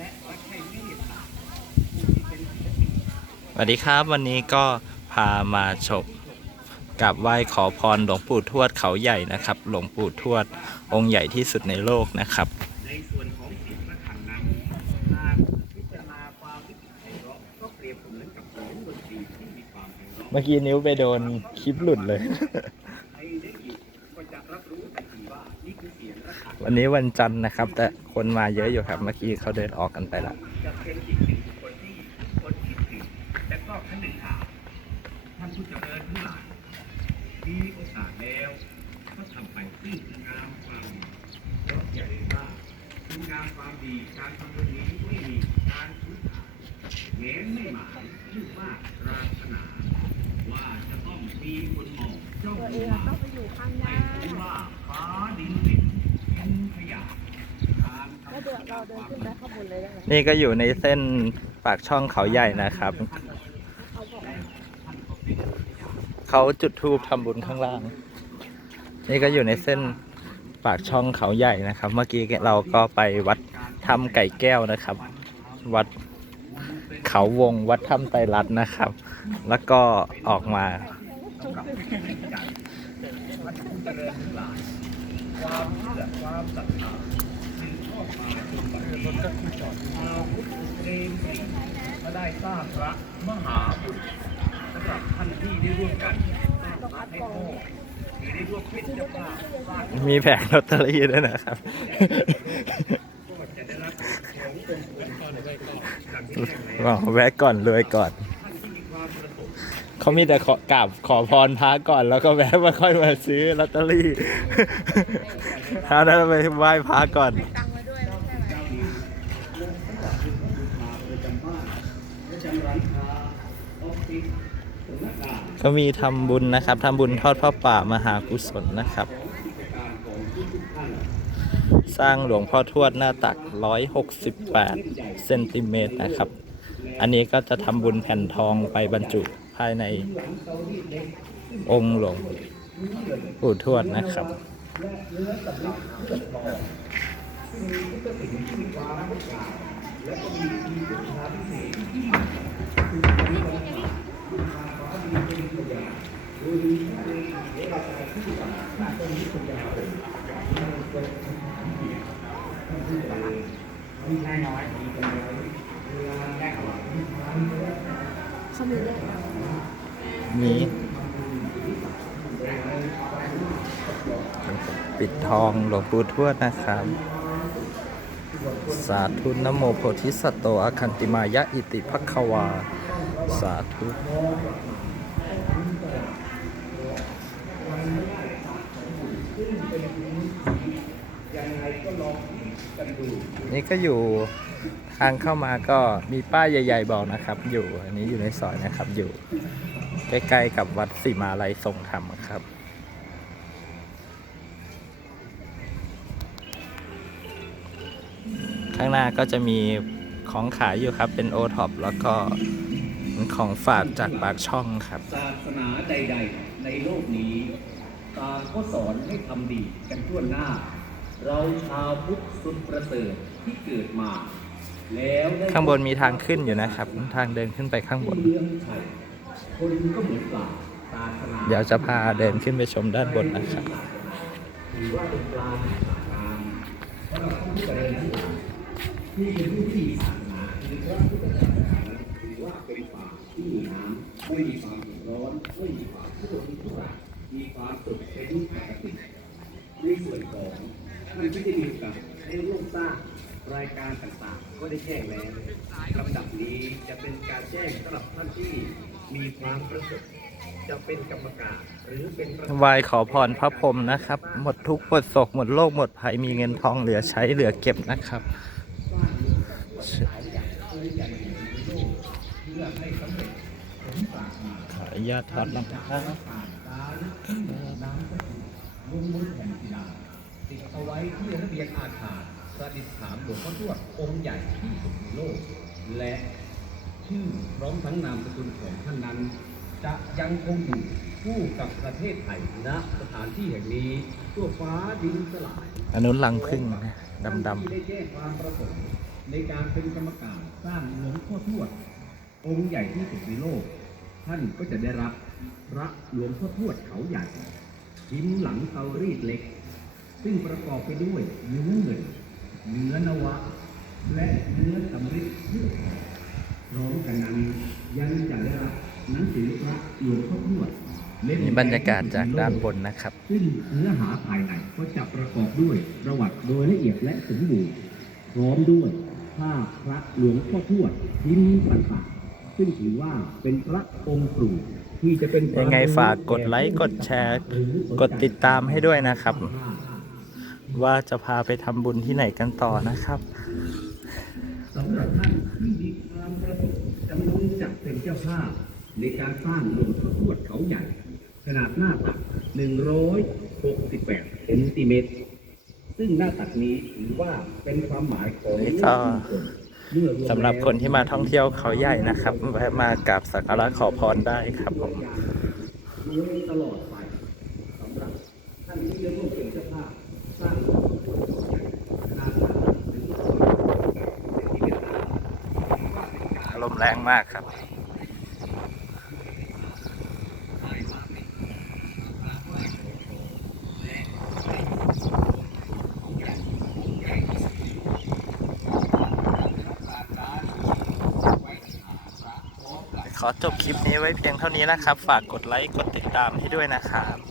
สวัสดีครับวันนี้ก็พามาชมกับไหว้ขอพรหลวงปู่ทวดเขาใหญ่นะครับ หลวงปู่ทวดองค์ใหญ่ที่สุดในโลกนะครับในส่วนของจิตและขันธ์นั้นหากพิจารณาความวิจิตรไพเราะก็เปรียบเหมือนกับเสียงดนตรีที่มีความไพเราะเมื่อกี้นิ้วไปโดนคลิปหลุดเลย วันนี้วันจันทร์นะครับ แต่คนมาเยอะอยู่ครับ เมื่อกี้เขาเดินออกกันไปละจะเป็นอีกหนึ่งคนที่คนคิดถึงแต่ก็ขนึงข่าวท่านผู้เจริญทั้งหลายมีโอกาสแล้วก็ทำไปซึ่งคุณงามความดีเพราะอย่าลืมว่าคุณงามความดีการทำบุญนี้ไม่มีการทุจริตแม้ไม่หมายมุ่งมากปรารถนา ว่าจะต้องมีคนมองจ้องตัวเอดูงว่าต้องไปอยู่ข้างหไม่น้ารู้ว่าฟ้าดินดินเป็ นี่ก็อยู่ในเส้นปากช่องเขาใหญ่นะครับ เขาจุดธูปทำบุญข้างล่าง นี่ก็อยู่ในเส้นปากช่องเขาใหญ่นะครับ เมื่อกี้เราก็ไปวัดถ้ำไก่แก้วนะครับ วัดเขาวงวัดถ้ำไตรรัตน์นะครับ แล้วก็ออกมา ความเชื่อความศรัทธาสืบทอดมาจนปัจจุบันชาวพุทธเองก็ได้สร้างพระมหาบุตรสำหรับท่านที่ได้ร่วมกันสร้างพระให้พ่อที่ได้ร่วมเป็นเจ้าภาพสร้างมีแผงลอตเตอรี่ด้วยนะครับ ก็จะได้รับของตรงควรข้อในไว้ก็หลังที่แจ้งแล้วบอกแวะก่อนรวยก่อน เขามีแต่ขอกราบขอพรพระก่อนแล้วก็แวะมาค่อยมาซื้อลอตเตอรี่ ถ้าได้ไปไหว้พระก่อน ตังค์ไว้ด้วยไม่ใช่ไหมมาประจำบ้านประจำร้านค้าออฟฟิศสำนักงานก็มีทำบุญนะครับทำบุญทอดพระป่ามหากุศลนะครับกิจการของทุกๆท่านสร้างหลวงพ่อทวดหน้าตัก 168 เซนติเมตรนะครับ อันนี้ก็จะทำบุญแผ่นทองไปบรรจุภายในองค์หลวงปู่ทวดนะครับเขามีเลข มีปิดทองหลวงปู่ทวดนะครับ สาธุนโมโพธิสัตโตอคันติมายะอิติภัคควา สาธุนี่ก็อยู่ทางเข้ามาก็มีป้ายใหญ่ ๆ บอกนะครับ อยู่อันนี้อยู่ในซอยนะครับอยู่ ใกล้ๆกับวัดสีมาลัยทรงธรรมครับ ข้างหน้าก็จะมีของขายอยู่ครับเป็นโอท็อปแล้วก็ของฝากจากปากช่องครับศาสนาใดๆ ในโลกนี้ต่างก็สอนให้ทำดีกันทั่วหน้า เราชาวพุทธสุดประเสริฐที่เกิดมา แล้วได้ข้างบนมีทางขึ้นอยู่นะครับ ทางเดินขึ้นไปข้างบนเลี้ยงไข่ คนก็เหมือนปลาศาสนาเดี๋ยวจะพาเดินขึ้นไปชมด้านบนนะครับถือว่าเป็นปลาในสระน้ำเพราะเราต้องผู้เจริญทั้งหลายที่เป็นผู้ที่มีศาสนาหรือพระพุทธศาสนาถือว่าเป็นป่าที่มีน้ำไม่มีความเดือดร้อนไม่มีความทุรนทุรายมีความสุขเป็นปกติในส่วนของท่านที่ได้มีโอกาสได้ร่วมสร้างรายการต่างๆ ก็ได้แจ้งแล้วลำดับนี้จะเป็นการแจ้งสำหรับท่านที่ มีความประสงค์จะเป็นกรรมการหรือเป็นประธานไหวายขอพรพระพรหมนะครับ หมดทุกข์หมดโศกหมดโรคหมดภัยมีเงินทองเหลือใช้เหลือเก็บนะครับ ขออนุญาตถอดรองเท้าลุงมุ้นแผ่นกีฬาติดเอาไว้ที่ระเบียงอาคารประดิษฐานหลวงพ่อทวดองค์ใหญ่ที่สุดในโลก และ ชื่อพร้อมทั้งนามสกุลของท่านนั้น จะยังคงอยู่คู่กับประเทศไทยณสถานที่แห่งนี้ทั่วฟ้าดินสลายอันนู้นลังพึ่งนะดำที่ได้แจ้งความประสงค์ในการเป็นกรรมการสร้างหลวงพ่อทวด องค์ใหญ่ที่สุดในโลก ท่านก็จะได้รับพระหลวงพ่อทวดเขาใหญ่ชิ้นหลังเตารีดเหล็ก ซึ่งประกอบไปด้วยเนื้อเงินเนื้อนวะ และเนื้อสำริดเลือ ร้อมกันนั้นยังจะได้รับหนังสือพระหลวงพ่อทวดเล่มนี่บรรยากาศจากด้านบนนะครับ ซึ่งเนื้อหาภายในก็จะประกอบด้วยประวัติโดยละเอียดและสมบูรณ์พร้อมด้วยภาพพระหลวงพ่อทวดยิ้มต่างๆซึ่งถือว่าเป็นพระองค์ครูที่จะเป็นยังไงฝากกดไลค์กดแชร์ กดติดตามให้ด้วยนะครับ ว่าจะพาไปทำบุญที่ไหนกันต่อนะครับสำหรับท่านที่มีความประสงค์จำนงจะเป็นเจ้าภาพในการสร้างหลวงพ่อทวดเขาใหญ่ ขนาดหน้าตัก 168เซนติเมตร ซึ่งหน้าตักนี้ถือว่าเป็นความหมายของนี่ก็เมื่อวมสำหรับคนที่มาท่องเที่ยวเขาใหญ่นะครับแวะมากราบสักการะขอพรได้ครับผมรวยตลอดไปสำหรับท่านที่จะร่วมเป็นเจ้าภาพสร้างหลวงพ่อทวดเขาใหญ่ขนาดหน้าตัก168เซนติเมตร อารมณ์ แรงมากครับ ขอจบคลิปนี้ไว้เพียงเท่านี้นะครับ ฝากกดไลค์ กดติดตามให้ด้วยนะครับ